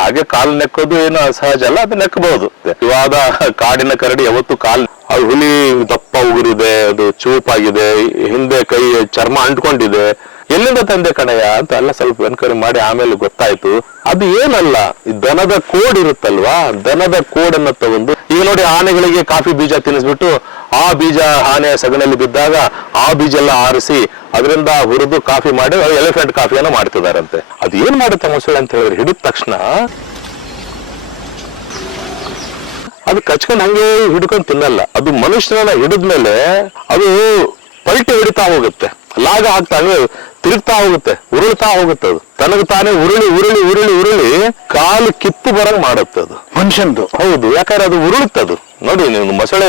ಹಾಗೆ ಕಾಲು ನೆಕ್ಕೋದು ಏನು ಅಸಹಜ ಅಲ್ಲ, ಅದು ನೆಕ್ಕಬಹುದು. ಇವಾದ ಕಾಡಿನ ಕರಡಿ ಯಾವತ್ತು ಅದು ಹುಲಿ ದಪ್ಪ ಉಗುರಿದೆ, ಅದು ಚೂಪಾಗಿದೆ, ಹಿಂದೆ ಕೈ ಚರ್ಮ ಅಂಟ್ಕೊಂಡಿದೆ, ಎಲ್ಲಿಂದ ತಂದೆ ಕಣಯ್ಯ ಅಂತ ಎಲ್ಲ ಸ್ವಲ್ಪ ಎನ್ಕ್ವೈರಿ ಮಾಡಿ ಆಮೇಲೆ ಗೊತ್ತಾಯ್ತು ಅದು ಏನಲ್ಲ, ಈ ದನದ ಕೋಡ್ ಇರುತ್ತಲ್ವಾ, ದನದ ಕೋಡನ್ನ ತಗೊಂಡು, ಈಗ ನೋಡಿ ಆನೆಗಳಿಗೆ ಕಾಫಿ ಬೀಜ ತಿನ್ನಿಸ್ಬಿಟ್ಟು ಆ ಬೀಜ ಆನೆಯ ಸಗಣಿಯಲ್ಲಿ ಬಿದ್ದಾಗ ಆ ಬೀಜ ಎಲ್ಲ ಆರಿಸಿ ಅದರಿಂದ ಹುರಿದು ಕಾಫಿ ಮಾಡಿ ಎಲಿಫೆಂಟ್ ಕಾಫಿಯನ್ನು ಮಾಡ್ತಿದಾರಂತೆ. ಅದು ಏನ್ ಮಾಡುತ್ತೆ ಮೊಸಳೆ ಅಂತ ಹೇಳಿದ್ರೆ, ಹಿಡಿದ ತಕ್ಷಣ ಅದು ಕಚ್ಕೊಂಡು ಹಂಗೆ ಹಿಡ್ಕೊಂಡು ತಿನ್ನಲ್ಲ. ಅದು ಮನುಷ್ಯನ ಹಿಡಿದ್ಮೇಲೆ ಅದು ಪಲ್ಟಿ ಹೊಡಿತಾ ಹೋಗುತ್ತೆ, ಲಾಗ ಹಾಕ್ತಾ ತಿರುಗ್ತಾ ಹೋಗುತ್ತೆ, ಉರುಳ್ತಾ ಹೋಗುತ್ತೆ. ಅದು ತನಗೆ ತಾನೇ ಉರುಳಿ ಉರುಳಿ ಉರುಳಿ ಉರುಳಿ ಕಾಲು ಕಿತ್ತು ಬರಂಗ್ ಮಾಡುತ್ತೆ ಅದು ಮನುಷ್ಯಂದು. ಹೌದು, ಯಾಕಂದ್ರೆ ಅದು ಉರುಳುತ್ತದು. ನೋಡಿ ನೀವು ಮೊಸಳೆ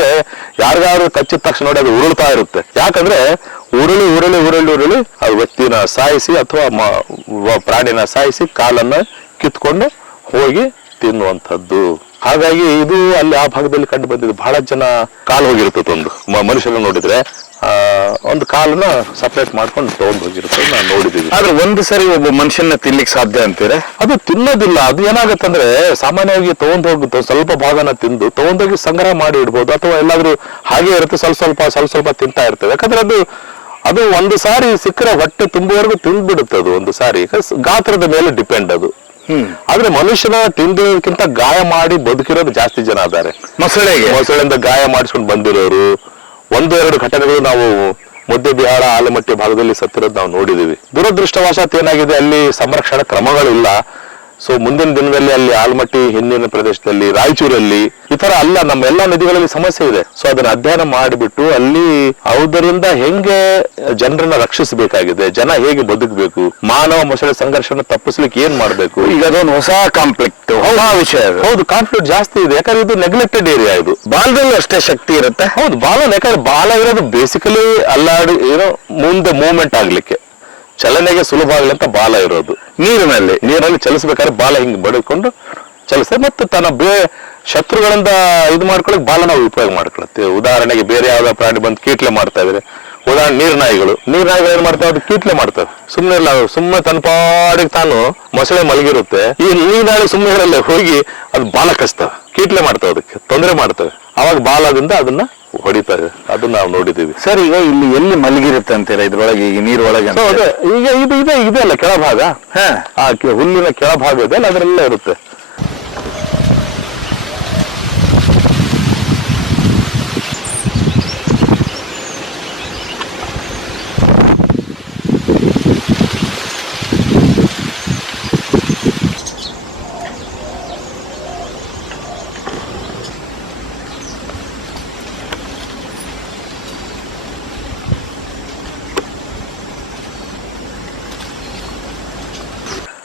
ಯಾರಿಗಾದ್ರು ಕಚ್ಚಿದ ತಕ್ಷಣ ನೋಡಿ ಅದು ಉರುಳ್ತಾ ಇರುತ್ತೆ. ಯಾಕಂದ್ರೆ ಉರುಳಿ ಉರುಳಿ ಉರುಳಿ ಉರುಳಿ ಅದು ವ್ಯಕ್ತಿನ ಸಾಯಿಸಿ ಅಥವಾ ಪ್ರಾಣಿನ ಸಾಯಿಸಿ ಕಾಲನ್ನ ಕಿತ್ಕೊಂಡು ಹೋಗಿ ತಿನ್ನುವಂಥದ್ದು. ಹಾಗಾಗಿ ಇದು ಅಲ್ಲಿ ಆ ಭಾಗದಲ್ಲಿ ಕಂಡು ಬಂದಿದ್ದು. ಬಹಳ ಜನ ಕಾಲು ಹೋಗಿರ್ತದೆ, ಒಂದು ಮನುಷ್ಯನ ನೋಡಿದ್ರೆ ಒಂದು ಕಾಲನ್ನ ಸಪರೇಟ್ ಮಾಡ್ಕೊಂಡು ತಗೊಂಡು ಹೋಗಿರುತ್ತೆ, ನಾವು ನೋಡಿದೀವಿ. ಆದ್ರೆ ಒಂದು ಸರಿ ಒಬ್ಬ ಮನುಷ್ಯನ ತಿನ್ಲಿಕ್ಕೆ ಸಾಧ್ಯ ಅಂತೀರಾ? ಅದು ತಿನ್ನೋದಿಲ್ಲ. ಅದು ಏನಾಗತ್ತಂದ್ರೆ ಸಾಮಾನ್ಯವಾಗಿ ತಗೊಂಡೋಗುತ್ತೆ, ಸ್ವಲ್ಪ ಭಾಗನ ತಿಂದು ತಗೊಂಡೋಗಿ ಸಂಗ್ರಹ ಮಾಡಿ ಇಡ್ಬೋದು, ಅಥವಾ ಎಲ್ಲಾದ್ರೂ ಹಾಗೆ ಇರುತ್ತೆ, ಸ್ವಲ್ಪ ಸ್ವಲ್ಪ ತಿಂತಾ ಇರ್ತದೆ. ಯಾಕಂದ್ರೆ ಅದು ಒಂದು ಸಾರಿ ಸಿಕ್ಕರೆ ಹೊಟ್ಟೆ ತುಂಬುವರೆಗೂ ತಿಂದ್ಬಿಡುತ್ತೆ. ಅದು ಒಂದು ಸಾರಿ ಗಾತ್ರದ ಮೇಲೆ ಡಿಪೆಂಡ್ ಅದು. ಆದ್ರೆ ಮನುಷ್ಯನ ತಿಂದಕ್ಕಿಂತ ಗಾಯ ಮಾಡಿ ಬದುಕಿರೋದು ಜಾಸ್ತಿ ಜನ ಇದ್ದಾರೆ. ಮೊಸಳೆಯಿಂದ ಗಾಯ ಮಾಡಿಸ್ಕೊಂಡು ಬಂದಿರೋರು 1-2 ಘಟನೆಗಳು ನಾವು ಮಧ್ಯ ಬಿಹಾರ ಆಲಮಟ್ಟಿ ಭಾಗದಲ್ಲಿ ಸತ್ತಿರೋದು ನಾವು ನೋಡಿದೀವಿ. ದುರದೃಷ್ಟವಶಾತ್ ಏನಾಗಿದೆ, ಅಲ್ಲಿ ಸಂರಕ್ಷಣಾ ಕ್ರಮಗಳಿಲ್ಲ. ಸೊ ಮುಂದಿನ ದಿನದಲ್ಲಿ ಅಲ್ಲಿ ಆಲಮಟ್ಟಿ ಹಿಂದಿನ ಪ್ರದೇಶದಲ್ಲಿ, ರಾಯಚೂರಲ್ಲಿ ಈ ತರ ಅಲ್ಲ, ನಮ್ಮ ಎಲ್ಲಾ ನದಿಗಳಲ್ಲಿ ಸಮಸ್ಯೆ ಇದೆ. ಸೊ ಅದನ್ನ ಅಧ್ಯಯನ ಮಾಡಿಬಿಟ್ಟು ಅಲ್ಲಿ ಅದರಿಂದ ಹೆಂಗೆ ಜನರನ್ನ ರಕ್ಷಿಸಬೇಕಾಗಿದೆ, ಜನ ಹೇಗೆ ಬದುಕಬೇಕು, ಮಾನವ ಮೊಸಳೆ ಸಂಘರ್ಷನ ತಪ್ಪಿಸ್ಲಿಕ್ಕೆ ಏನ್ ಮಾಡ್ಬೇಕು. ಈಗ ಅದೊಂದು ಹೊಸ ಕಾನ್ಫ್ಲಿಕ್ಟ್, ಹೊಸ ವಿಷಯ. ಹೌದು, ಕಾನ್ಫ್ಲಿಕ್ಟ್ ಜಾಸ್ತಿ ಇದೆ. ಯಾಕಂದ್ರೆ ಇದು ನೆಗ್ಲೆಕ್ಟೆಡ್ ಏರಿಯಾ. ಇದು ಬಾಲದಲ್ಲೂ ಅಷ್ಟೇ ಶಕ್ತಿ ಇರುತ್ತೆ. ಹೌದು, ಯಾಕಂದ್ರೆ ಬಾಲ ಇರೋದು ಬೇಸಿಕಲಿ ಅಲ್ಲಾಡಿ ಏನೋ ಮುಂದೆ ಮೂವ್ಮೆಂಟ್ ಆಗ್ಲಿಕ್ಕೆ, ಚಲನೆಗೆ ಸುಲಭ ಆಗ್ಲಿ ಅಂತ ಬಾಲ ಇರೋದು. ನೀರಿನಲ್ಲಿ ಚಲಿಸ್ಬೇಕಾದ್ರೆ ಬಾಲ ಹಿಂಗ್ ಬಡಿಕೊಂಡು ಚಲಿಸ್ತದೆ, ಮತ್ತು ತನ್ನ ಶತ್ರುಗಳಿಂದ ಇದು ಮಾಡ್ಕೊಳಕ್ ಬಾಲ ನಾವು ಉಪಯೋಗ ಮಾಡ್ಕೊಳತ್ತೆ. ಉದಾಹರಣೆಗೆ ಬೇರೆ ಯಾವ್ದೋ ಪ್ರಾಣಿ ಬಂದು ಕೀಟ್ಲೆ ಮಾಡ್ತಾ ಇದ್ರೆ, ಉದಾಹರಣೆ ನೀರ್ನಾಯಿಗಳು ಏನ್ ಮಾಡ್ತಾವೆ, ಅದು ಕೀಟ್ಲೆ ಮಾಡ್ತವೆ. ಸುಮ್ಮನೆ ತನ್ನ ಪಾಡಿಗೆ ತಾನು ಮೊಸಳೆ ಮಲಗಿರುತ್ತೆ, ಈ ನೀರ್ನಾಯಿ ಸುಮ್ಮನೆ ಇರಲ್ಲ, ಹೋಗಿ ಅದು ಬಾಲ ಕಚ್ತವೆ, ಕೀಟ್ಲೆ ಮಾಡ್ತವೆ, ಅದಕ್ಕೆ ತೊಂದರೆ ಮಾಡ್ತವೆ. ಅವಾಗ ಬಾಲದಿಂದ ಅದನ್ನ ಹೊಡಿತಾರೆ. ಅದನ್ನ ನಾವು ನೋಡಿದೀವಿ. ಸರ್, ಈಗ ಇಲ್ಲಿ ಎಲ್ಲಿ ಮಲಗಿರುತ್ತೆ ಅಂತೀರಾ ಇದ್ರೊಳಗೆ, ಈ ನೀರೊಳಗೆ? ಈಗ ಇದೆ ಅಲ್ಲ ಕೆಳಭಾಗ, ಆ ಹುಲ್ಲಿನ ಕೆಳಭಾಗ ಇದೆ ಅಲ್ಲ, ಅದರಲ್ಲ ಇರುತ್ತೆ.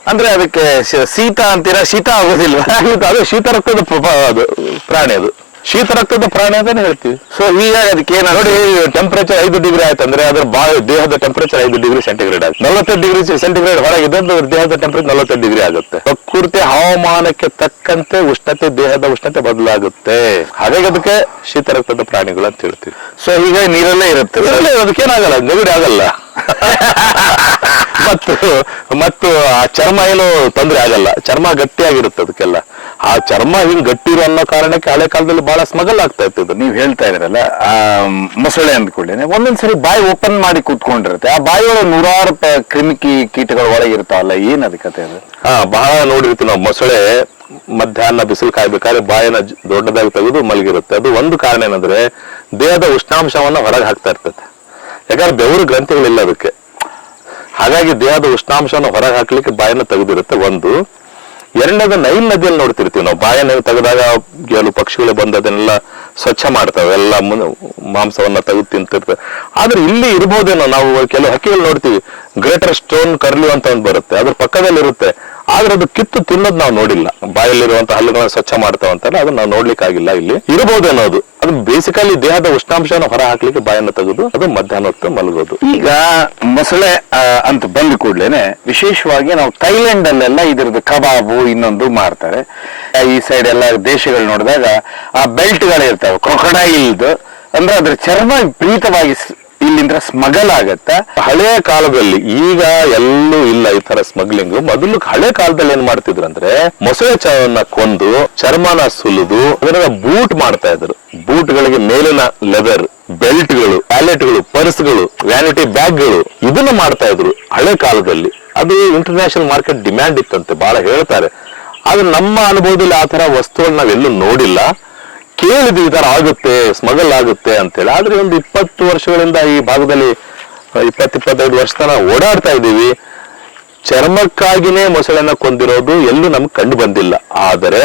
ಅಂದ್ರೆ ಅದಕ್ಕೆ ಶೀತ ಅಂತೀರಾ? ಶೀತ ಆಗೋದಿಲ್ವಾ? ಅದು ಶೀತ ರಕ್ತದ ಪ್ರಾಣಿ, ಅದು ಶೀತ ರಕ್ತದ ಪ್ರಾಣಿ ಅಂತಾನೆ ಹೇಳ್ತೀವಿ. ಸೊ ಹೀಗಾಗಿ ಅದಕ್ಕೆ ನೋಡಿ, ಟೆಂಪರೇಚರ್ 5 ಡಿಗ್ರಿ ಆಯ್ತಂದ್ರೆ ಅದರ ದೇಹದ ಟೆಂಪರೇಚರ್ 5 ಡಿಗ್ರಿ ಸೆಂಟಿಗ್ರೇಡ್ ಆಗುತ್ತೆ. 45 ಡಿಗ್ರಿ ಸೆಂಟಿಗ್ರೇಡ್ ಹೊರಗಿದೆ, ದೇಹದ ಟೆಂಪರೇಚರ್ 45 ಡಿಗ್ರಿ ಆಗುತ್ತೆ. ಪ್ರಕೃತಿ ಹವಾಮಾನಕ್ಕೆ ತಕ್ಕಂತೆ ದೇಹದ ಉಷ್ಣತೆ ಬದಲಾಗುತ್ತೆ. ಹಾಗಾಗಿ ಅದಕ್ಕೆ ಶೀತ ರಕ್ತದ ಪ್ರಾಣಿಗಳು ಅಂತ ಹೇಳ್ತೀವಿ. ಸೊ ಹೀಗಾಗಿ ನೀರಲ್ಲೇ ಇರುತ್ತೆ, ಅದಕ್ಕೇನಾಗಲ್ಲ, ನೆಗಡಿ ಆಗಲ್ಲ. ಮತ್ತು ಆ ಚರ್ಮ ಏನು ತೊಂದರೆ ಆಗಲ್ಲ, ಚರ್ಮ ಗಟ್ಟಿಯಾಗಿರುತ್ತೆ ಅದಕ್ಕೆಲ್ಲ. ಆ ಚರ್ಮ ಹಿಂಗ್ ಗಟ್ಟಿ ಇರೋ ಅನ್ನೋ ಕಾರಣಕ್ಕೆ ಹಳೆ ಕಾಲದಲ್ಲಿ ಬಹಳ ಸ್ಮಗಲ್ ಆಗ್ತಾ ಇತ್ತು. ನೀವು ಹೇಳ್ತಾ ಇದ್ರಲ್ಲ, ಮೊಸಳೆ ಅಂದ್ಕೊಳ್ಳೇನೆ ಒಂದೊಂದ್ಸರಿ ಬಾಯಿ ಓಪನ್ ಮಾಡಿ ಕೂತ್ಕೊಂಡಿರುತ್ತೆ, ಆ ಬಾಯಿ ಒಳಗೆ 100 ಕ್ರಿಮಿಕೀಟಗಳು ಒಳಗಿರ್ತಾವಲ್ಲ, ಏನ್ ಅದ ಕತೆ ಅದು? ಬಹಳ ನೋಡಿರ್ತೀವಿ ನಾವು. ಮೊಸಳೆ ಮಧ್ಯಾಹ್ನ ಬಿಸಿಲು ಕಾಯ್ಬೇಕಾದ್ರೆ ಬಾಯಿನ ದೊಡ್ಡದಾಗಿ ತೆಗೆದು ಮಲಗಿರುತ್ತೆ. ಅದು ಒಂದು ಕಾರಣ ಏನಂದ್ರೆ ದೇಹದ ಉಷ್ಣಾಂಶವನ್ನ ಹೊರಗೆ ಹಾಕ್ತಾ ಇರ್ತದೆ. ಯಾಕಂದ್ರೆ ಬೆವರು ಗ್ರಂಥಿಗಳಿಲ್ಲ ಅದಕ್ಕೆ, ಹಾಗಾಗಿ ದೇಹದ ಉಷ್ಣಾಂಶವನ್ನು ಹೊರಗೆ ಹಾಕ್ಲಿಕ್ಕೆ ಬಾಯನ್ನ ತೆಗೆದಿರುತ್ತೆ. ಒಂದು. ಎರಡನೇದು, ನೈಲ್ ನದಿಯಲ್ಲಿ ನೋಡ್ತಿರ್ತೀವಿ ನಾವು, ಬಾಯನ್ನ ತೆಗೆದಾಗ ಕೆಲವು ಪಕ್ಷಿಗಳು ಬಂದು ಅದನ್ನೆಲ್ಲ ಸ್ವಚ್ಛ ಮಾಡ್ತಾವೆ, ಎಲ್ಲ ಮಾಂಸವನ್ನ ತೆಗೆದು ತಿಂತಿರ್ತವೆ. ಆದ್ರೆ ಇಲ್ಲಿ ಇರ್ಬೋದೇನೋ, ನಾವು ಕೆಲವು ಹಕ್ಕಿಗಳು ನೋಡ್ತೀವಿ, ಗ್ರೇಟರ್ ಸ್ಟೋನ್ ಕರ್ಲಿ ಅಂತ ಒಂದು ಬರುತ್ತೆ, ಅದ್ರ ಪಕ್ಕದಲ್ಲಿ ಇರುತ್ತೆ, ಆದ್ರೆ ಅದು ಕಿತ್ತು ತಿನ್ನೋದು ನಾವು ನೋಡಿಲ್ಲ. ಬಾಯಲ್ಲಿರುವಂತ ಹಲ್ಲುಗಳನ್ನ ಸ್ವಚ್ಛ ಮಾಡ್ತಾವಂತಲ್ಲ, ಅದನ್ನ ನಾವು ನೋಡ್ಲಿಕ್ಕಾಗಿಲ್ಲ. ಇಲ್ಲಿ ಇರಬಹುದೇನೋ ಅದು ಬೇಸಿಕಲಿ ದೇಹದ ಉಷ್ಣಾಂಶವನ್ನು ಹೊರ ಹಾಕ್ಲಿಕ್ಕೆ ಬಾಯನ್ನ ತೆಗೆದು ಅದು ಮಧ್ಯಾಹ್ನ ಹೊತ್ತು ಮಲಗೋದು. ಈಗ ಮೊಸಳೆ ಅಂತ ಬಂದ ಕೂಡ್ಲೇನೆ ವಿಶೇಷವಾಗಿ ನಾವು ಥೈಲ್ಯಾಂಡ್ ಅಲ್ಲೆಲ್ಲ ಇದ್ರದ್ದು ಕಬಾಬು ಇನ್ನೊಂದು ಮಾಡ್ತಾರೆ. ಈ ಸೈಡ್ ಎಲ್ಲ ದೇಶಗಳು ನೋಡಿದಾಗ ಆ ಬೆಲ್ಟ್ ಗಳಿರ್ತಾವೆ, ಕ್ರೊಕೊಡೈಲ್ದು, ಅಂದ್ರೆ ಅದ್ರ ಚರ್ಮ ವಿಪರೀತವಾಗಿ ಇಲ್ಲಿಂದ ಸ್ಮಗಲ್ ಆಗತ್ತ. ಹಳೆ ಕಾಲದಲ್ಲಿ, ಈಗ ಎಲ್ಲೂ ಇಲ್ಲ ಈ ತರ ಸ್ಮಗ್ಲಿಂಗ್. ಮೊದಲು ಹಳೆ ಕಾಲದಲ್ಲಿ ಏನ್ ಮಾಡ್ತಿದ್ರು ಅಂದ್ರೆ ಮೊಸಳೆ ಚವನ್ನ ಕೊಂದು ಚರ್ಮನ ಸುಲಿದು ಅದನ್ನ ಬೂಟ್ ಮಾಡ್ತಾ ಇದ್ರು. ಬೂಟ್ಗಳಿಗೆ ಮೇಲಿನ ಲೆದರ್, ಬೆಲ್ಟ್ಗಳು, ವ್ಯಾಲೆಟ್ಗಳು, ಪರ್ಸ್ಗಳು, ವ್ಯಾನಿಟಿ ಬ್ಯಾಗ್ಗಳು ಇದನ್ನ ಮಾಡ್ತಾ ಇದ್ರು ಹಳೆ ಕಾಲದಲ್ಲಿ. ಅದು ಇಂಟರ್ನ್ಯಾಷನಲ್ ಮಾರ್ಕೆಟ್ ಡಿಮ್ಯಾಂಡ್ ಇತ್ತಂತೆ, ಬಹಳ ಹೇಳ್ತಾರೆ. ಆದ್ರೆ ನಮ್ಮ ಅನುಭವದಲ್ಲಿ ಆ ತರ ವಸ್ತುಗಳನ್ನ ನಾವೆಲ್ಲೂ ನೋಡಿಲ್ಲ, ಕೇಳಿದ್ವಿ ಈ ತರ ಆಗುತ್ತೆ, ಸ್ಮಗಲ್ ಆಗುತ್ತೆ ಅಂತೇಳಿ. ಆದ್ರೆ ಒಂದು 20 ವರ್ಷಗಳಿಂದ ಈ ಭಾಗದಲ್ಲಿ 20-25 ವರ್ಷ ತನ ಓಡಾಡ್ತಾ ಇದ್ದೀವಿ. ಚರ್ಮಕ್ಕಾಗಿನೇ ಮೊಸಳೆಯನ್ನ ಕೊಂದಿರೋದು ಎಲ್ಲೂ ನಮ್ಗೆ ಕಂಡು ಬಂದಿಲ್ಲ. ಆದರೆ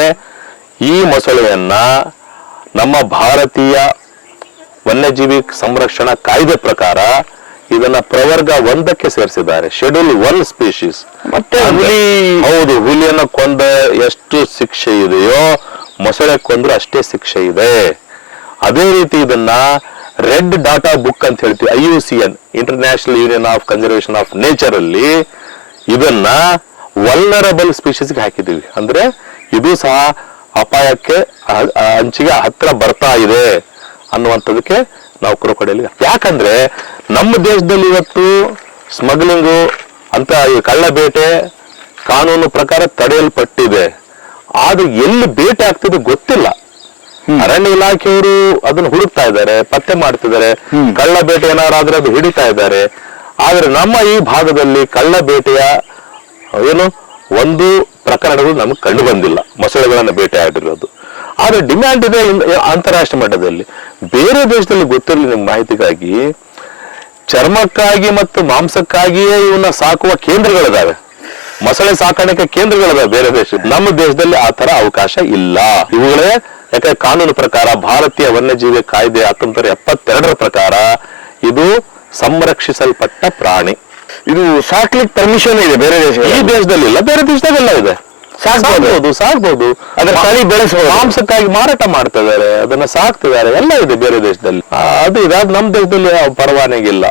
ಈ ಮೊಸಳೆಯನ್ನ ನಮ್ಮ ಭಾರತೀಯ ವನ್ಯಜೀವಿ ಸಂರಕ್ಷಣಾ ಕಾಯ್ದೆ ಪ್ರಕಾರ ಇದನ್ನ ಪ್ರವರ್ಗ 1ಕ್ಕೆ ಸೇರಿಸಿದ್ದಾರೆ, ಶೆಡ್ಯೂಲ್ 1 ಸ್ಪೀಶೀಸ್. ಮತ್ತೆ ಹೌದು, ಹುಲಿಯನ್ನ ಕೊಂದ ಎಷ್ಟು ಶಿಕ್ಷೆ ಇದೆಯೋ ಮೊಸಳೆ ಕೊಂದ್ರೆ ಅಷ್ಟೇ ಶಿಕ್ಷೆ ಇದೆ. ಅದೇ ರೀತಿ ಇದನ್ನ ರೆಡ್ ಡಾಟಾ ಬುಕ್ ಅಂತ ಹೇಳ್ತೀವಿ, IUCN, international union of conservation of nature ಅಲ್ಲಿ ಇದನ್ನ ವಲ್ನರಬಲ್ ಸ್ಪೀಶೀಸ್ಗೆ ಹಾಕಿದೀವಿ. ಅಂದ್ರೆ ಇದು ಸಹ ಅಪಾಯಕ್ಕೆ ಅಂಚಿಗೆ ಹತ್ರ ಬರ್ತಾ ಇದೆ ಅನ್ನುವಂಥದಕ್ಕೆ ನಾವು ಕ್ರೊಕೊಡೈಲ್. ಯಾಕಂದ್ರೆ ನಮ್ಮ ದೇಶದಲ್ಲಿ ಇವತ್ತು ಸ್ಮಗ್ಲಿಂಗು ಅಂತ ಈ ಕಳ್ಳ ಬೇಟೆ ಕಾನೂನು ಪ್ರಕಾರ ತಡೆಯಲ್ಪಟ್ಟಿದೆ. ಆದ್ರೆ ಎಲ್ಲಿ ಬೇಟೆ ಆಗ್ತಿದೆ ಗೊತ್ತಿಲ್ಲ. ಅರಣ್ಯ ಇಲಾಖೆಯವರು ಅದನ್ನು ಹುಡುಕ್ತಾ ಇದ್ದಾರೆ, ಪತ್ತೆ ಮಾಡ್ತಿದ್ದಾರೆ. ಕಳ್ಳ ಬೇಟೆ ಏನಾರಾದ್ರೆ ಅದು ಹಿಡಿತಾ ಇದ್ದಾರೆ. ಆದ್ರೆ ನಮ್ಮ ಈ ಭಾಗದಲ್ಲಿ ಕಳ್ಳ ಬೇಟೆಯ ಏನು ಒಂದು ಪ್ರಕರಣಗಳು ನಮಗೆ ಕಂಡು ಬಂದಿಲ್ಲ, ಮೊಸಳೆಗಳನ್ನ ಬೇಟೆ ಆಡಿರೋದು. ಆದ್ರೆ ಡಿಮ್ಯಾಂಡ್ ಇದೆ ಅಂತಾರಾಷ್ಟ್ರೀಯ ಮಟ್ಟದಲ್ಲಿ. ಬೇರೆ ದೇಶದಲ್ಲಿ ಗೊತ್ತಿರಲಿ ನಿಮ್ಮ ಮಾಹಿತಿಗಾಗಿ, ಚರ್ಮಕ್ಕಾಗಿ ಮತ್ತು ಮಾಂಸಕ್ಕಾಗಿಯೇ ಇವನ್ನ ಸಾಕುವ ಕೇಂದ್ರಗಳಿದಾವೆ, ಮೊಸಳೆ ಸಾಕಾಣಿಕೆ ಕೇಂದ್ರಗಳಿದಾವೆ ಬೇರೆ ದೇಶ. ನಮ್ಮ ದೇಶದಲ್ಲಿ ಆ ತರ ಅವಕಾಶ ಇಲ್ಲ. ಇವುಗಳೇ ಯಾಕಂದ್ರೆ ಕಾನೂನು ಪ್ರಕಾರ ಭಾರತೀಯ ವನ್ಯಜೀವಿ ಕಾಯ್ದೆ 1972 ಪ್ರಕಾರ ಇದು ಸಂರಕ್ಷಿಸಲ್ಪಟ್ಟ ಪ್ರಾಣಿ. ಇದು ಸಾಕ್ಲಿಕ್ಕೆ ಪರ್ಮಿಷನ್ ಇದೆ ಬೇರೆ ದೇಶ. ಈ ದೇಶದಲ್ಲಿ ಇಲ್ಲ, ಬೇರೆ ದೇಶದಾಗೆಲ್ಲ ಇದೆ. ಸಾಕ್ಬಹುದು, ಅದರ ತಳಿ ಬೆಳೆಸಬಹುದು, ಮಾಂಸಕ್ಕಾಗಿ ಮಾರಾಟ ಮಾಡ್ತಾ ಇದಾರೆ, ಅದನ್ನ ಸಾಕ್ತಿದ್ದಾರೆ, ಎಲ್ಲ ಇದೆ ಬೇರೆ ದೇಶದಲ್ಲಿ. ಅದು ಇದಾದ ನಮ್ಮ ದೇಶದಲ್ಲಿ ಪರವಾನಗಿ ಇಲ್ಲ,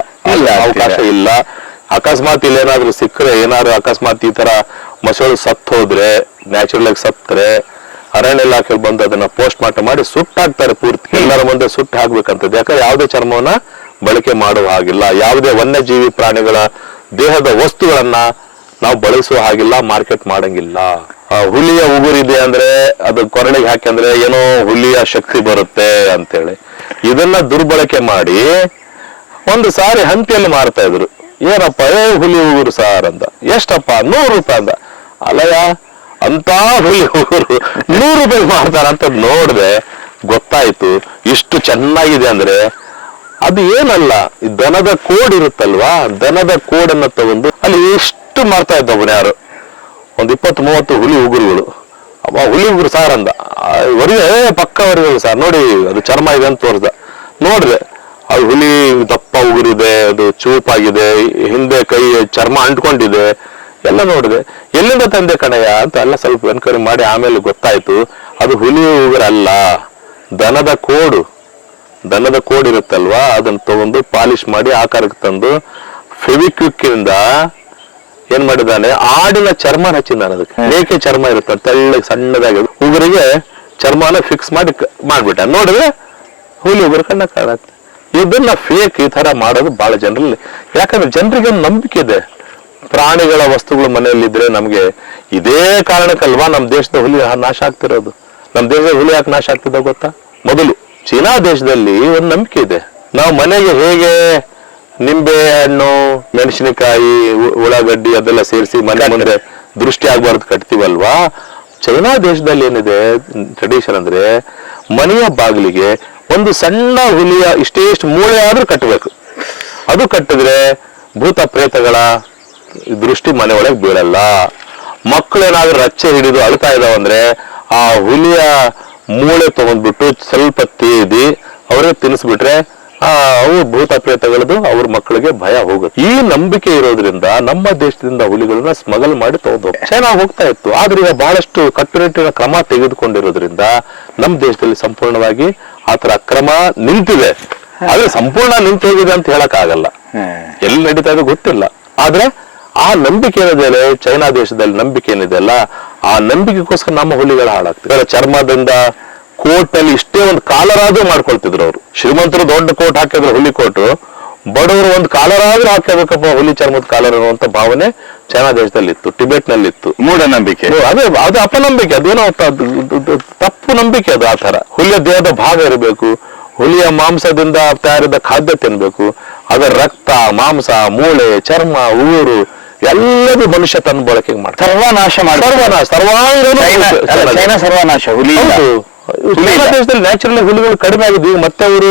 ಅವಕಾಶ ಇಲ್ಲ. ಅಕಸ್ಮಾತ್ ಇಲ್ಲಿ ಏನಾದ್ರು ಸಿಕ್ಕರೆ, ಏನಾದ್ರು ಅಕಸ್ಮಾತ್ ಈ ತರ ಮೊಸಳು ಸತ್ತು ಹೋದ್ರೆ, ನ್ಯಾಚುರಲ್ ಆಗಿ ಸತ್ತರೆ ಅರಣ್ಯ ಇಲಾಖೆ ಬಂದು ಅದನ್ನ ಪೋಸ್ಟ್ ಮಾರ್ಟಮ್ ಮಾಡಿ ಸುಟ್ಟಾಕ್ತಾರೆ. ಪೂರ್ತಿ ಎಲ್ಲರ ಮುಂದೆ ಸುಟ್ಟು ಹಾಕ್ಬೇಕಂತದ್ದು. ಯಾಕಂದ್ರೆ ಯಾವುದೇ ಚರ್ಮವನ್ನ ಬಳಕೆ ಮಾಡುವ ಹಾಗಿಲ್ಲ, ಯಾವುದೇ ವನ್ಯಜೀವಿ ಪ್ರಾಣಿಗಳ ದೇಹದ ವಸ್ತುಗಳನ್ನ ನಾವು ಬಳಸುವ ಹಾಗಿಲ್ಲ, ಮಾರ್ಕೆಟ್ ಮಾಡಂಗಿಲ್ಲ. ಹುಲಿಯ ಉಗುರಿದೆ ಅಂದ್ರೆ ಅದು ಕೊರಳಿಗೆ ಹಾಕಂದ್ರೆ ಏನೋ ಹುಲಿಯ ಶಕ್ತಿ ಬರುತ್ತೆ ಅಂತೇಳಿ ಇದನ್ನ ದುರ್ಬಳಕೆ ಮಾಡಿ ಒಂದು ಸಾರಿ ಹಂಪಿಯಲ್ಲಿ ಮಾರ್ತಾ ಇದ್ರು. ಏನಪ್ಪ ಹುಲಿ ಉಗುರು ಸಾರ್ ಅಂತ, ಎಷ್ಟಪ್ಪ 100 ರೂಪಾಯಿ ಅಂದ. ಅಲ್ಲಯ್ಯ, ಅಂತ ಹುಲಿ ಉಗುರು 100 ರೂಪಾಯಿ ಮಾರ್ತಾರ ಅಂತ ನೋಡ್ದೆ, ಗೊತ್ತಾಯ್ತು ಇಷ್ಟು ಚೆನ್ನಾಗಿದೆ ಅಂದ್ರೆ ಅದು ಏನಲ್ಲ, ಈ ದನದ ಕೋಡ್ ಇರುತ್ತಲ್ವಾ, ದನದ ಕೋಡನ್ನ ತಗೊಂಡು ಅಲ್ಲಿ ಎಷ್ಟು ಮಾರ್ತಾ ಇದ್ದವನು ಯಾರು, ಒಂದು 20-30 ಹುಲಿ ಉಗುರುಗಳು. ಅವ ಹುಲಿ ಉಗುರು ಸಾರ್ ಅಂದ. ಹೊರಗೆ ಪಕ್ಕ ಹೊರಗೆ ಸಾರ್ ನೋಡಿ ಅದು ಚರ್ಮ ಇದೆ ಅಂತ ತೋರ್ಸ್ದ. ನೋಡ್ದೆ ಅದು ಹುಲಿ ದಪ್ಪ ಉಗುರಿದೆ, ಅದು ಚೂಪಾಗಿದೆ, ಹಿಂದೆ ಕೈ ಚರ್ಮ ಅಂಟ್ಕೊಂಡಿದೆ, ಎಲ್ಲ ನೋಡಿದೆ. ಎಲ್ಲಿಂದ ತಂದೆ ಕಣಯ್ಯ ಅಂತ ಎಲ್ಲ ಸ್ವಲ್ಪ ಎನ್ಕ್ವೈರಿ ಮಾಡಿ ಆಮೇಲೆ ಗೊತ್ತಾಯ್ತು ಅದು ಹುಲಿ ಉಗುರಲ್ಲ, ದನದ ಕೋಡು. ದನದ ಕೋಡ್ ಇರುತ್ತಲ್ವಾ, ಅದನ್ನ ತಗೊಂಡು ಪಾಲಿಶ್ ಮಾಡಿ ಆಕಾರಕ್ಕೆ ತಂದು ಫೆವಿಕ್ವಿಕ್ಕಿಂದ ಏನ್ ಮಾಡಿದಾನೆ, ಆಡಿನ ಚರ್ಮ ಹಚ್ಚಿದ್ದಾನೆ. ಅದಕ್ಕೆ ಮೇಕೆ ಚರ್ಮ ಇರುತ್ತೆ ತೆಳ್ಳಗೆ ಸಣ್ಣದಾಗಿ, ಉಗುರಿಗೆ ಚರ್ಮನ ಫಿಕ್ಸ್ ಮಾಡಿ ಮಾಡ್ಬಿಟ್ಟ. ನೋಡಿದ್ರೆ ಹುಲಿ ಉಗುರು ಕಣ್ಣ ಕಾಣತ್ತೆ. ಇದನ್ನ ಫೇಕ್ ಈ ತರ ಮಾಡೋದು ಬಹಳ ಜನರಲ್ಲಿ. ಯಾಕಂದ್ರೆ ಜನರಿಗೆ ಒಂದು ನಂಬಿಕೆ ಇದೆ, ಪ್ರಾಣಿಗಳ ವಸ್ತುಗಳು ಮನೆಯಲ್ಲಿದ್ರೆ ನಮ್ಗೆ ಇದೇ ಕಾರಣಕ್ಕಲ್ವಾ ನಮ್ಮ ದೇಶದ ಹುಲಿ ನಾಶ ಆಗ್ತಿರೋದು. ನಮ್ಮ ದೇಶದ ಹುಲಿ ಯಾಕೆ ನಾಶ ಆಗ್ತಿದೆ ಗೊತ್ತಾ? ಮೊದಲು ಚೀನಾ ದೇಶದಲ್ಲಿ ಒಂದು ನಂಬಿಕೆ ಇದೆ, ನಾವು ಮನೆಗೆ ಹೇಗೆ ನಿಂಬೆ ಹಣ್ಣು, ಮೆಣಸಿನಕಾಯಿ, ಉಳ್ಳಾಗಡ್ಡಿ ಅದೆಲ್ಲ ಸೇರಿಸಿ ಮನೆ ಮುಂದೆ ದೃಷ್ಟಿ ಆಗ್ಬಾರ್ದು ಕಟ್ತೀವಲ್ವಾ, ಚೈನಾ ದೇಶದಲ್ಲಿ ಏನಿದೆ ಟ್ರೆಡಿಷನ್ ಅಂದ್ರೆ ಮನೆಯ ಬಾಗಿಲಿಗೆ ಒಂದು ಸಣ್ಣ ಹುಲಿಯ ಇಷ್ಟೇಷ್ಟು ಮೂಳೆ ಆದ್ರೂ ಕಟ್ಟಬೇಕು. ಅದು ಕಟ್ಟಿದ್ರೆ ಭೂತ ಪ್ರೇತಗಳ ದೃಷ್ಟಿ ಮನೆ ಒಳಗೆ ಬೀಳಲ್ಲ. ಮಕ್ಕಳೇನಾದ್ರೂ ರಚ್ಚೆ ಹಿಡಿದು ಅಳ್ತಾ ಇದಾವಂದ್ರೆ ಆ ಹುಲಿಯ ಮೂಳೆ ತಗೊಂಡ್ಬಿಟ್ಟು ಸ್ವಲ್ಪ ತೇದಿ ಅವ್ರಿಗೆ ತಿನ್ನಿಸ್ಬಿಟ್ರೆ ಅವು ಭೂತ ಪ್ರೇತಗಳದ್ದು ಅವ್ರ ಮಕ್ಕಳಿಗೆ ಭಯ ಹೋಗುತ್ತೆ. ಈ ನಂಬಿಕೆ ಇರೋದ್ರಿಂದ ನಮ್ಮ ದೇಶದಿಂದ ಹುಲಿಗಳನ್ನ ಸ್ಮಗಲ್ ಮಾಡಿ ತಗೊಂಡು ಚೈನಾ ಹೋಗ್ತಾ ಇತ್ತು. ಆದ್ರೆ ಈಗ ಬಹಳಷ್ಟು ಕಟ್ಟುನಿಟ್ಟಿನ ಕ್ರಮ ತೆಗೆದುಕೊಂಡಿರೋದ್ರಿಂದ ನಮ್ಮ ದೇಶದಲ್ಲಿ ಸಂಪೂರ್ಣವಾಗಿ ಆತರ ಅಕ್ರಮ ನಿಂತಿದೆ. ಆದ್ರೆ ಸಂಪೂರ್ಣ ನಿಂತು ಹೋಗಿದೆ ಅಂತ ಹೇಳಕ್ ಆಗಲ್ಲ, ಎಲ್ಲಿ ನಡೀತಾ ಇದೆ ಗೊತ್ತಿಲ್ಲ. ಆದ್ರೆ ಆ ನಂಬಿಕೆ ಏನಿದೆ, ಚೈನಾ ದೇಶದಲ್ಲಿ ನಂಬಿಕೆ ಏನಿದೆ ಅಲ್ಲ, ಆ ನಂಬಿಕೆಗೋಸ್ಕರ ನಮ್ಮ ಹುಲಿಗಳು ಹಾಳಾಗ್ತದೆ. ಚರ್ಮದಿಂದ ಕೋಟ್ ಅಲ್ಲಿ ಇಷ್ಟೇ ಒಂದು ಕಾಲರಾದ್ರೂ ಮಾಡ್ಕೊಳ್ತಿದ್ರು ಅವರು. ಶ್ರೀಮಂತರು ದೊಡ್ಡ ಕೋಟ್ ಹಾಕಿದ್ರು ಹುಲಿ ಕೋಟು, ಬಡವರು ಒಂದು ಕಾಲರ್ ಆದ್ರೂ ಹಾಕಬೇಕಪ್ಪ ಹುಲಿ ಚರ್ಮದ ಕಾಲರ್ ಅನ್ನುವಂತ ಭಾವನೆ ಚೈನಾ ದೇಶದಲ್ಲಿ ಇತ್ತು, ಟಿಬೆಟ್ ನಲ್ಲಿ ಇತ್ತು. ಮೂಢನಂಬಿಕೆ. ಅದೇ ಅದು ಅಪನಂಬಿಕೆ, ಅದೇನೋ ತಪ್ಪು ನಂಬಿಕೆ ಅದು. ಆ ತರ ಹುಲಿಯ ದೇಹದ ಭಾಗ ಇರಬೇಕು, ಹುಲಿಯ ಮಾಂಸದಿಂದ ತಯಾರಿದ ಖಾದ್ಯ ತಿನ್ಬೇಕು, ಅದರ ರಕ್ತ, ಮಾಂಸ, ಮೂಳೆ, ಚರ್ಮ, ಉಗುರು ಎಲ್ಲದೂ ಮನುಷ್ಯ ತನ್ನ ಬಳಕೆಗೆ ಮಾಡ್ತಾರೆ. ಸರ್ವನಾಶ ಚೈನಾ ಸರ್ವನಾಶ. ಹುಲಿ ಚೈನಾ ದೇಶದಲ್ಲಿ ನ್ಯಾಚುರಲ್ ಹುಲಿಗಳು ಕಡಿಮೆ ಆಗಿದ್ದು, ಈಗ ಮತ್ತೆ ಅವರು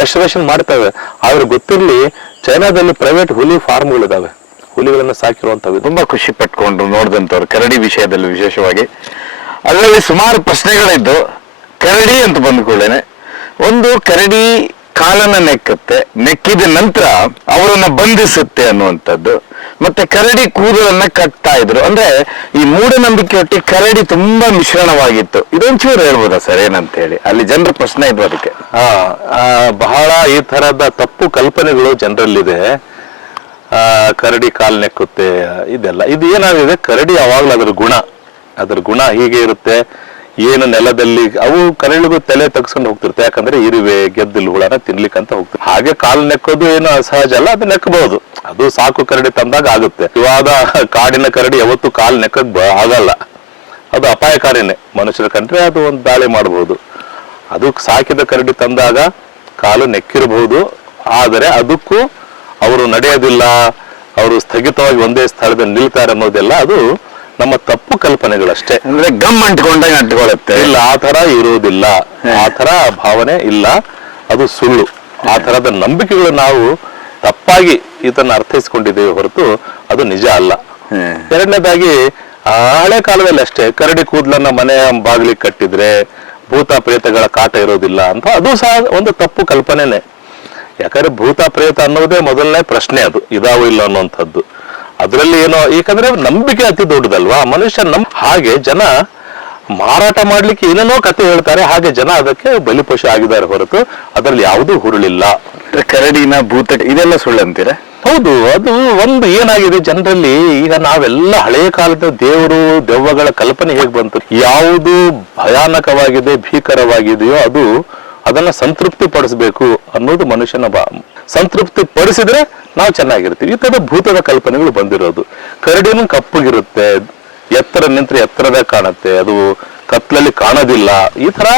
ರೆಸ್ಟೋರೇಷನ್ ಮಾಡ್ತವೆ. ಆದ್ರೆ ಗೊತ್ತಿರ್ಲಿ, ಚೈನಾದಲ್ಲಿ ಪ್ರೈವೇಟ್ ಹುಲಿ ಫಾರ್ಮ್ಗಳಿದಾವೆ, ಹುಲಿಗಳನ್ನ ಸಾಕಿರುವಂತವೆ. ತುಂಬಾ ಖುಷಿ ಪಟ್ಕೊಂಡ್ರು ನೋಡಿದಂತವ್ರು ಕರಡಿ ವಿಷಯದಲ್ಲಿ ವಿಶೇಷವಾಗಿ. ಅದರಲ್ಲಿ ಸುಮಾರು ಪ್ರಶ್ನೆಗಳಿದ್ದು, ಕರಡಿ ಅಂತ ಬಂದ್ಕೊಳ್ಳೇನೆ, ಒಂದು ಕರಡಿ ಕಾಲನ್ನ ನೆಕ್ಕುತ್ತೆ, ನೆಕ್ಕಿದ ನಂತರ ಅವರನ್ನ ಬಂಧಿಸುತ್ತೆ ಅನ್ನುವಂಥದ್ದು, ಮತ್ತೆ ಕರಡಿ ಕೂದಲನ್ನ ಕಟ್ತಾ ಇದ್ರು. ಅಂದ್ರೆ ಈ ಮೂಢನಂಬಿಕೆ ಒಟ್ಟಿಗೆ ಕರಡಿ ತುಂಬಾ ಮಿಶ್ರಣವಾಗಿತ್ತು. ಇದೊಂಚೂರು ಹೇಳ್ಬೋದಾ ಸರ್ ಏನಂತ ಹೇಳಿ? ಅಲ್ಲಿ ಜನರ ಪ್ರಶ್ನೆ ಇದ್ವು ಅದಕ್ಕೆ. ಬಹಳ ಈ ತರದ ತಪ್ಪು ಕಲ್ಪನೆಗಳು ಜನರಲ್ಲಿದೆ. ಕರಡಿ ಕಾಲ್ ನೆಕ್ಕುತ್ತೆ ಇದೆಲ್ಲ, ಇದು ಏನಾಗಿದೆ, ಕರಡಿ ಯಾವಾಗ್ಲೂ ಅದ್ರ ಗುಣ ಹೀಗೆ ಇರುತ್ತೆ. ಏನು ನೆಲದಲ್ಲಿ ಅವು ಕರಳಿಗೂ ತಲೆ ತಗ್ಸ್ಕೊಂಡು ಹೋಗ್ತಿರುತ್ತೆ, ಯಾಕಂದ್ರೆ ಇರುವೆ ಗೆದ್ದಲು ಹುಳನ ತಿನ್ಲಿಕ್ಕಂತ ಹೋಗ್ತಿರ್ತಾರೆ. ಹಾಗೆ ಕಾಲು ನೆಕ್ಕೋದು ಏನು ಅಸಹಜ ಅಲ್ಲ, ಅದು ನೆಕ್ಕಬಹುದು. ಅದು ಸಾಕು ಕರಡಿ ತಂದಾಗ ಆಗುತ್ತೆ. ಇವಾದ ಕಾಡಿನ ಕರಡಿ ಯಾವತ್ತು ಕಾಲು ನೆಕ್ಕಕ್ ಆಗಲ್ಲ, ಅದು ಅಪಾಯಕಾರಿನೇ. ಮನುಷ್ಯರ ಕಂಡ್ರೆ ಅದು ಒಂದು ದಾಳಿ ಮಾಡಬಹುದು. ಅದು ಸಾಕಿದ ಕರಡಿ ತಂದಾಗ ಕಾಲು ನೆಕ್ಕಿರಬಹುದು, ಆದರೆ ಅದಕ್ಕೂ ಅವರು ನಡೆಯೋದಿಲ್ಲ, ಅವರು ಸ್ಥಗಿತವಾಗಿ ಒಂದೇ ಸ್ಥಳದಲ್ಲಿ ನಿಲ್ತಾರೆ ಅನ್ನೋದೆಲ್ಲ ಅದು ನಮ್ಮ ತಪ್ಪು ಕಲ್ಪನೆಗಳಷ್ಟೇ. ಅಂದ್ರೆ ಗಮ್ ಅಂಟ್ಕೊಂಡಾಗ ಅಂಟ್ಕೊಳ್ಳುತ್ತೆ. ಇಲ್ಲ, ಆ ತರ ಇರುವುದಿಲ್ಲ, ಆ ತರ ಭಾವನೆ ಇಲ್ಲ, ಅದು ಸುಳ್ಳು. ಆ ತರದ ನಂಬಿಕೆಗಳು ನಾವು ತಪ್ಪಾಗಿ ಇದನ್ನ ಅರ್ಥೈಸ್ಕೊಂಡಿದ್ದೇವೆ ಹೊರತು ಅದು ನಿಜ ಅಲ್ಲ. ಎರಡನೇದಾಗಿ ಹಳೆ ಕಾಲದಲ್ಲಿ ಅಷ್ಟೇ ಕರಡಿ ಕೂದಲನ್ನ ಮನೆಯ ಬಾಗಿಲಿಗೆ ಕಟ್ಟಿದ್ರೆ ಭೂತ ಪ್ರೇತಗಳ ಕಾಟ ಇರೋದಿಲ್ಲ ಅಂತ, ಅದು ಸಹ ಒಂದು ತಪ್ಪು ಕಲ್ಪನೆನೆ. ಯಾಕಂದ್ರೆ ಭೂತ ಪ್ರೇತ ಅನ್ನೋದೇ ಮೊದಲನೇ ಪ್ರಶ್ನೆ, ಅದು ಇದಾವೋ ಇಲ್ಲ ಅನ್ನುವಂಥದ್ದು. ಅದ್ರಲ್ಲಿ ಏನೋ, ಯಾಕಂದ್ರೆ ನಂಬಿಕೆ ಅತಿ ದೊಡ್ಡದಲ್ವಾ. ಮನುಷ್ಯ ಹಾಗೆ ಜನ ಮಾರಾಟ ಮಾಡ್ಲಿಕ್ಕೆ ಏನೇನೋ ಕತೆ ಹೇಳ್ತಾರೆ, ಹಾಗೆ ಜನ ಅದಕ್ಕೆ ಬಲಿಪಶು ಆಗಿದ್ದಾರೆ ಹೊರತು ಅದರಲ್ಲಿ ಯಾವುದೂ ಹುರುಳಿಲ್ಲ. ಕರಡಿನ ಭೂತ ಇದೆಲ್ಲ ಸುಳ್ಳು ಅಂತೀರ? ಹೌದು, ಅದು ಒಂದು ಏನಾಗಿದೆ ಜನರಲ್ಲಿ. ಈಗ ನಾವೆಲ್ಲ ಹಳೆಯ ಕಾಲದ ದೇವರು ದೆವ್ವಗಳ ಕಲ್ಪನೆ ಹೇಗೆ ಬಂತು, ಯಾವುದು ಭಯಾನಕವಾಗಿದೆ ಭೀಕರವಾಗಿದೆಯೋ ಅದನ್ನ ಸಂತೃಪ್ತಿ ಪಡಿಸ್ಬೇಕು ಅನ್ನೋದು ಮನುಷ್ಯನ ಸಂತೃಪ್ತಿ ಪಡಿಸಿದ್ರೆ ನಾವು ಚೆನ್ನಾಗಿರ್ತೀವಿ. ಈ ತರ ಭೂತದ ಕಲ್ಪನೆಗಳು ಬಂದಿರೋದು. ಕರಡಿನೂ ಕಪ್ಪಗಿರುತ್ತೆ, ಎತ್ತರ ನಿಂತ್ರೆ ಎತ್ತರದ ಕಾಣುತ್ತೆ, ಅದು ಕತ್ಲಲ್ಲಿ ಕಾಣೋದಿಲ್ಲ. ಈ ತರ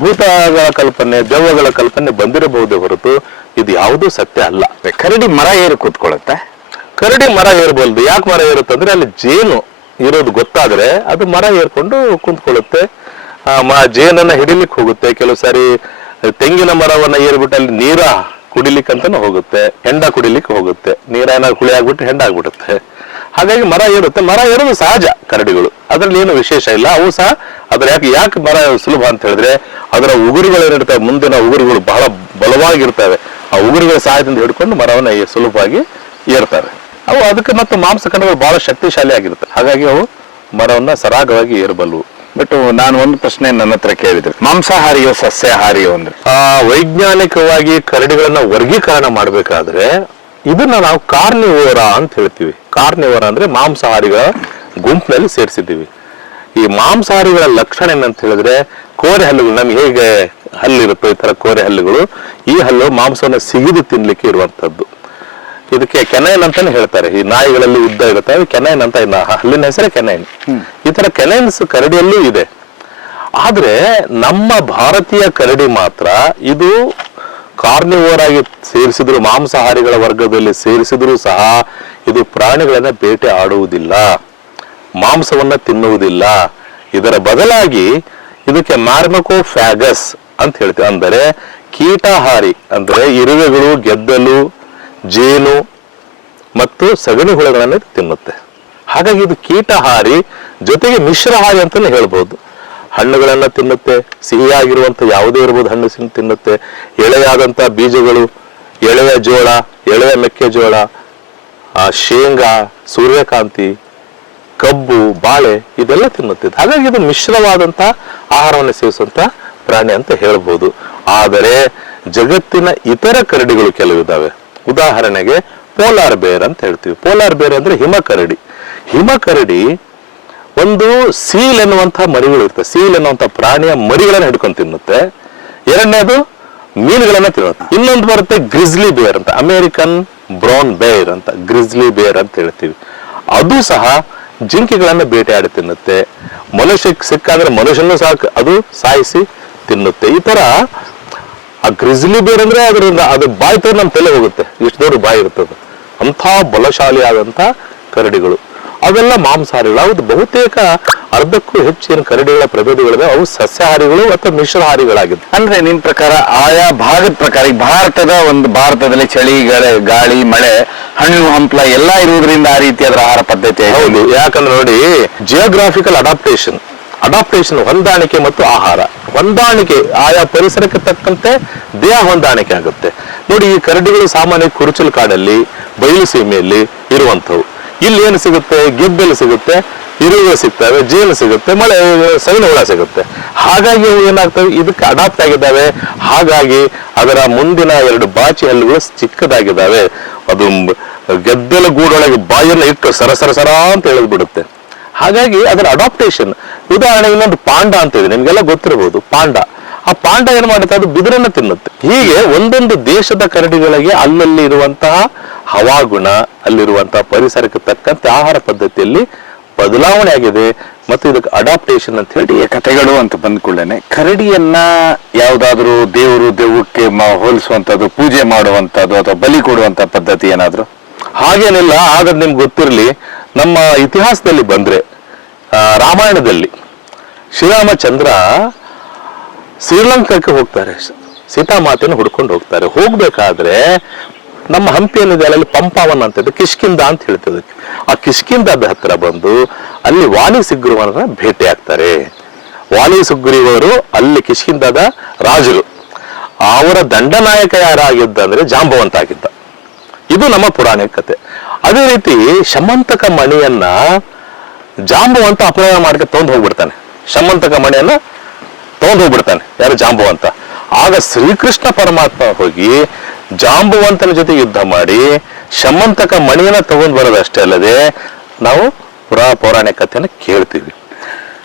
ಭೂತಗಳ ಕಲ್ಪನೆ, ದೆವ್ವಗಳ ಕಲ್ಪನೆ ಬಂದಿರಬಹುದೇ ಹೊರತು ಇದು ಯಾವುದೂ ಸತ್ಯ ಅಲ್ಲ. ಕರಡಿ ಮರ ಏರಿ ಕೂತ್ಕೊಳ್ಳುತ್ತೆ? ಕರಡಿ ಮರ ಏರ್ಬಲ್ದು. ಯಾಕೆ ಮರ ಏರುತ್ತೆ ಅಂದ್ರೆ ಅಲ್ಲಿ ಜೇನು ಇರೋದು ಗೊತ್ತಾದ್ರೆ ಅದು ಮರ ಏರ್ಕೊಂಡು ಕುಂತ್ಕೊಳ್ಳುತ್ತೆ. ಜೇನನ್ನ ಹಿಡಿಲಿಕ್ಕೆ ಹೋಗುತ್ತೆ. ಕೆಲವು ಸಾರಿ ತೆಂಗಿನ ಮರವನ್ನ ಏರ್ಬಿಟ್ಟು ಅಲ್ಲಿ ನೀರ ಕುಡಿಲಿಕ್ಕಂತಾನು ಹೋಗುತ್ತೆ, ಹೆಂಡ ಕುಡಿಲಿಕ್ಕೆ ಹೋಗುತ್ತೆ. ನೀರ ಏನಾದ್ರು ಹುಳಿ ಆಗ್ಬಿಟ್ಟು ಹೆಂಡ ಆಗ್ಬಿಡುತ್ತೆ. ಹಾಗಾಗಿ ಮರ ಏರುತ್ತೆ. ಮರ ಏರೋದು ಸಹಜ ಕರಡಿಗಳು, ಅದ್ರಲ್ಲಿ ಏನು ವಿಶೇಷ ಇಲ್ಲ. ಅವು ಸಹ ಅದ್ರ ಯಾಕೆ ಮರ ಸುಲಭ ಅಂತ ಹೇಳಿದ್ರೆ ಅದರ ಉಗುರುಗಳು ಏನಿರ್ತವೆ, ಮುಂದಿನ ಉಗುರುಗಳು ಬಹಳ ಬಲವಾಗಿರ್ತವೆ. ಆ ಉಗುರುಗಳ ಸಹಾಯದಿಂದ ಹಿಡ್ಕೊಂಡು ಮರವನ್ನ ಸುಲಭವಾಗಿ ಏರ್ತವೆ. ಅವು ಅದಕ್ಕೆ ಮತ್ತು ಮಾಂಸಖಂಡಗಳು ಬಹಳ ಶಕ್ತಿಶಾಲಿ ಆಗಿರುತ್ತೆ. ಹಾಗಾಗಿ ಅವು ಮರವನ್ನ ಸರಾಗವಾಗಿ ಏರಬಲ್ಲವು. ಬಟ್ ನಾನು ಒಂದು ಪ್ರಶ್ನೆ ನನ್ನ ಹತ್ರ ಕೇಳಿದ್ರೆ, ಮಾಂಸಾಹಾರಿಯೋ ಸಸ್ಯಾಹಾರಿಯೋ ಅಂದ್ರೆ? ವೈಜ್ಞಾನಿಕವಾಗಿ ಕರಡಿಗಳನ್ನ ವರ್ಗೀಕರಣ ಮಾಡ್ಬೇಕಾದ್ರೆ ಇದನ್ನ ನಾವು ಕಾರ್ನಿವೋರಾ ಅಂತ ಹೇಳ್ತೀವಿ. ಕಾರ್ನಿವೋರಾ ಅಂದ್ರೆ ಮಾಂಸಾಹಾರಿಗಳ ಗುಂಪಿನಲ್ಲಿ ಸೇರಿಸಿದ್ದೀವಿ. ಈ ಮಾಂಸಾಹಾರಿಗಳ ಲಕ್ಷಣ ಏನಂತ ಹೇಳಿದ್ರೆ, ಕೋರೆ ಹಲ್ಲುಗಳು, ನಮ್ಗೆ ಹೇಗೆ ಹಲ್ಲಿರುತ್ತೋ ಈ ತರ ಕೋರೆ ಹಲ್ಲುಗಳು, ಈ ಹಲ್ಲು ಮಾಂಸವನ್ನು ಸಿಗಿದು ತಿನ್ಲಿಕ್ಕೆ ಇರುವಂತದ್ದು. ಇದಕ್ಕೆ ಕೆನೈನ್ ಅಂತಾನೆ ಹೇಳ್ತಾರೆ. ಈ ನಾಯಿಗಳಲ್ಲಿ ಉದ್ದ ಇರುತ್ತೆ, ಕೆನೈನ್ ಅಂತ, ಹಲ್ಲಿನ ಹೆಸರೇ ಕೆನೈನ್. ಈ ತರ ಕೆನೈನ್ಸ್ ಕರಡಿಯಲ್ಲೂ ಇದೆ. ಆದ್ರೆ ನಮ್ಮ ಭಾರತೀಯ ಕರಡಿ ಮಾತ್ರ ಇದು ಕಾರ್ನಿವೋರ್ ಆಗಿ ಸೇರಿಸಿದ್ರು, ಮಾಂಸಾಹಾರಿಗಳ ವರ್ಗದಲ್ಲಿ ಸೇರಿಸಿದ್ರು ಸಹ ಇದು ಪ್ರಾಣಿಗಳನ್ನ ಬೇಟೆ ಆಡುವುದಿಲ್ಲ, ಮಾಂಸವನ್ನ ತಿನ್ನುವುದಿಲ್ಲ. ಇದರ ಬದಲಾಗಿ ಇದಕ್ಕೆ ಮಾರ್ಮಕೋಫ್ಯಾಗಸ್ ಅಂತ ಹೇಳ್ತೀವಿ. ಅಂದರೆ ಕೀಟಾಹಾರಿ, ಅಂದ್ರೆ ಇರುವೆಗಳು, ಗೆದ್ದಲು, ಜೇನು ಮತ್ತು ಸಗಣಿ ಹುಳಗಳನ್ನ ತಿನ್ನುತ್ತೆ. ಹಾಗಾಗಿ ಇದು ಕೀಟಹಾರಿ ಜೊತೆಗೆ ಮಿಶ್ರಹಾರಿ ಅಂತಾನೆ ಹೇಳ್ಬೋದು. ಹಣ್ಣುಗಳನ್ನ ತಿನ್ನುತ್ತೆ, ಸಿಹಿಯಾಗಿರುವಂತ ಯಾವುದೇ ಇರ್ಬೋದು ಹಣ್ಣು ತಿನ್ನುತ್ತೆ. ಎಳೆಯಾದಂತ ಬೀಜಗಳು, ಎಳೆಯ ಜೋಳ, ಎಳೆಯ ಮೆಕ್ಕೆಜೋಳ, ಶೇಂಗಾ, ಸೂರ್ಯಕಾಂತಿ, ಕಬ್ಬು, ಬಾಳೆ ಇದೆಲ್ಲ ತಿನ್ನುತ್ತೆ. ಹಾಗಾಗಿ ಇದು ಮಿಶ್ರವಾದಂತ ಆಹಾರವನ್ನು ಸೇವಿಸುವಂತ ಪ್ರಾಣಿ ಅಂತ ಹೇಳ್ಬೋದು. ಆದರೆ ಜಗತ್ತಿನ ಇತರ ಕರಡಿಗಳು ಕೆಲವಿದಾವೆ. ಉದಾಹರಣೆಗೆ ಪೋಲಾರ್ ಬೇರ್ ಅಂತ ಹೇಳ್ತೀವಿ. ಪೋಲಾರ್ ಬೇರ್ ಅಂದ್ರೆ ಹಿಮಕರಡಿ. ಹಿಮಕರಡಿ ಒಂದು ಸೀಲ್ ಎನ್ನುವಂತಹ ಮರಿಗಳು ಇರ್ತವೆ. ಸೀಲ್ ಎನ್ನುವಂತಹ ಪ್ರಾಣಿಯ ಮರಿಗಳನ್ನ ಹಿಡ್ಕೊಂಡು ತಿನ್ನುತ್ತೆ. ಎರಡನೇದು ಮೀನುಗಳನ್ನ ತಿನ್ನುತ್ತೆ. ಇನ್ನೊಂದು ಬರುತ್ತೆ ಗ್ರಿಜ್ಲಿ ಬೇರ್ ಅಂತ, ಅಮೆರಿಕನ್ ಬ್ರೌನ್ ಬೇರ್ ಅಂತ, ಗ್ರಿಜ್ಲಿ ಬೇರ್ ಅಂತ ಹೇಳ್ತೀವಿ. ಅದು ಸಹ ಜಿಂಕೆಗಳನ್ನ ಬೇಟೆಯಾಡಿ ತಿನ್ನುತ್ತೆ. ಮನುಷ್ಯಕ್ಕೆ ಸಿಕ್ಕಾದ್ರೆ ಮನುಷ್ಯನ ಸಾಕು ಅದು ಸಾಯಿಸಿ ತಿನ್ನುತ್ತೆ. ಈ ತರ ಆ ಗ್ರಿಜ್ಲಿ ಬೇರ್ ಅಂದ್ರೆ ಅದರಿಂದ ಅದು ಬಾಯಿ ತೋರ್ ನಮ್ಮ ತಲೆ ಹೋಗುತ್ತೆ, ಇಷ್ಟು ದೊಡ್ಡ ಬಾಯಿ ಇರ್ತದೆ. ಅಂಥ ಬಲಶಾಲಿಯಾದಂಥ ಕರಡಿಗಳು ಅವೆಲ್ಲ ಮಾಂಸಾಹಾರಿಗಳು. ಹೌದು, ಬಹುತೇಕ ಅರ್ಧಕ್ಕೂ ಹೆಚ್ಚಿನ ಕರಡಿಗಳ ಪ್ರಭೇದಗಳಿವೆ. ಅವು ಸಸ್ಯಾಹಾರಿಗಳು ಅಥವಾ ಮಿಶ್ರಹಾರಿಗಳಾಗಿವೆ. ಅಂದ್ರೆ ನಿಮ್ ಪ್ರಕಾರ ಆಯಾ ಭಾಗದ ಪ್ರಕಾರ ಈ ಭಾರತದಲ್ಲಿ ಚಳಿ ಗಾಳಿ ಮಳೆ ಹಣ್ಣು ಹಂಪಲ ಎಲ್ಲಾ ಇರುವುದರಿಂದ ಆ ರೀತಿಯಾದ ಆಹಾರ ಪದ್ಧತಿ. ಹೌದು, ಯಾಕಂದ್ರೆ ನೋಡಿ, ಜಿಯೋಗ್ರಾಫಿಕಲ್ ಅಡಾಪ್ಟೇಷನ್ ಹೊಂದಾಣಿಕೆ ಮತ್ತು ಆಹಾರ ಹೊಂದಾಣಿಕೆ ಆಯಾ ಪರಿಸರಕ್ಕೆ ತಕ್ಕಂತೆ ದೇಹ ಹೊಂದಾಣಿಕೆ ಆಗುತ್ತೆ. ನೋಡಿ, ಈ ಕರಡಿಗಳು ಸಾಮಾನ್ಯ ಕುರುಚಲು ಕಾಡಲ್ಲಿ ಬಯಲು ಸೀಮೆಯಲ್ಲಿ ಇರುವಂಥವು. ಇಲ್ಲಿ ಏನು ಸಿಗುತ್ತೆ? ಗೆಬ್ಬೆಲು ಸಿಗುತ್ತೆ, ಇರುವೆ ಸಿಗ್ತವೆ, ಜೇನು ಸಿಗುತ್ತೆ, ಮಳೆ ಸವಿನ ಹುಳ ಸಿಗುತ್ತೆ. ಹಾಗಾಗಿ ಅವು ಏನಾಗ್ತವೆ, ಇದಕ್ಕೆ ಅಡಾಪ್ಟ್ ಆಗಿದ್ದಾವೆ. ಹಾಗಾಗಿ ಅದರ ಮುಂದಿನ 2 ಬಾಚಿ ಹಲ್ಲುಗಳು ಚಿಕ್ಕದಾಗಿದ್ದಾವೆ. ಅದು ಗೆದ್ದಲ ಗೂಡೊಳಗೆ ಬಾಯನ್ನು ಇಟ್ಟು ಸರ ಅಂತ ಎಳೆದ್ಬಿಡುತ್ತೆ. ಹಾಗಾಗಿ ಅದರ ಅಡಾಪ್ಟೇಷನ್. ಉದಾಹರಣೆಗೆ ಇನ್ನೊಂದು ಪಾಂಡ ಅಂತ ಇದೆ, ನಿಮ್ಗೆಲ್ಲ ಗೊತ್ತಿರಬಹುದು. ಆ ಪಾಂಡ ಏನ್ ಮಾಡುತ್ತೆ? ಅದು ಬಿದಿರನ್ನ ತಿನ್ನುತ್ತೆ. ಹೀಗೆ ಒಂದೊಂದು ದೇಶದ ಕರಡಿಗಳಿಗೆ ಅಲ್ಲಲ್ಲಿ ಇರುವಂತಹ ಹವಾಗುಣ, ಅಲ್ಲಿರುವಂತಹ ಪರಿಸರಕ್ಕೆ ತಕ್ಕಂತೆ ಆಹಾರ ಪದ್ಧತಿಯಲ್ಲಿ ಬದಲಾವಣೆ ಆಗಿದೆ. ಮತ್ತು ಇದಕ್ಕೆ ಅಡಾಪ್ಟೇಷನ್ ಅಂತ ಹೇಳಿ ಕಥೆಗಳು ಅಂತ ಬಂದ್ಕೊಳ್ಳೇನೆ ಕರಡಿಯನ್ನ ಯಾವ್ದಾದ್ರು ದೆವ್ವಕ್ಕೆ ಹೋಲಿಸುವಂತದ್ದು, ಪೂಜೆ ಮಾಡುವಂತದ್ದು ಅಥವಾ ಬಲಿ ಕೊಡುವಂತ ಪದ್ಧತಿ ಏನಾದ್ರು? ಹಾಗೇನಿಲ್ಲ. ಆದ್ರೆ ನಿಮ್ಗೆ ಗೊತ್ತಿರಲಿ, ನಮ್ಮ ಇತಿಹಾಸದಲ್ಲಿ ಬಂದ್ರೆ ರಾಮಾಯಣದಲ್ಲಿ ಶ್ರೀರಾಮಚಂದ್ರ ಶ್ರೀಲಂಕಾಕ್ಕೆ ಹೋಗ್ತಾರೆ, ಸೀತಾಮಾತೆಯನ್ನು ಹುಡ್ಕೊಂಡು ಹೋಗ್ತಾರೆ. ಹೋಗ್ಬೇಕಾದ್ರೆ ನಮ್ಮ ಹಂಪಿ ಏನಿದೆ ಅಲ್ಲಿ ಪಂಪಾವನ ಅಂತ ಇದೆ, ಕಿಷ್ಕಿಂದ ಅಂತ ಹೇಳ್ತದೆ. ಆ ಕಿಷ್ಕಿಂದದ ಹತ್ರ ಬಂದು ಅಲ್ಲಿ ವಾಲಿ ಸುಗ್ರೀವನ ಭೇಟಿ ಆಗ್ತಾರೆ. ವಾಲಿ ಸುಗ್ರೀವರು ಅಲ್ಲಿ ಕಿಷ್ಕಿಂದದ ರಾಜರು. ಅವರ ದಂಡನಾಯಕ ಯಾರಾಗಿದ್ದಂದ್ರೆ ಜಾಂಬವಂತ ಆಗಿದ್ದ. ಇದು ನಮ್ಮ ಪುರಾಣಿಕ ಕಥೆ. ಅದೇ ರೀತಿ ಶಮಂತಕ ಮಣಿಯನ್ನ ಜಾಂಬವಂತ ಅಪಹರಣ ಮಾಡ್ಕೆ ತಗೊಂಡು ಹೋಗ್ಬಿಡ್ತಾನೆ. ಶಮಂತಕ ಮಣಿಯನ್ನ ತಗೊಂಡು ಹೋಗ್ಬಿಡ್ತಾನೆ ಯಾರು? ಜಾಂಬವಂತ. ಆಗ ಶ್ರೀಕೃಷ್ಣ ಪರಮಾತ್ಮ ಹೋಗಿ ಜಾಂಬವಂತನ ಜೊತೆ ಯುದ್ಧ ಮಾಡಿ ಶಮಂತಕ ಮಣಿಯನ್ನ ತಗೊಂಡು ಬರೋದಷ್ಟೇ ಅಲ್ಲದೆ ನಾವು ಪೌರಾಣಿಕ ಕಥೆಯನ್ನು ಕೇಳ್ತೀವಿ.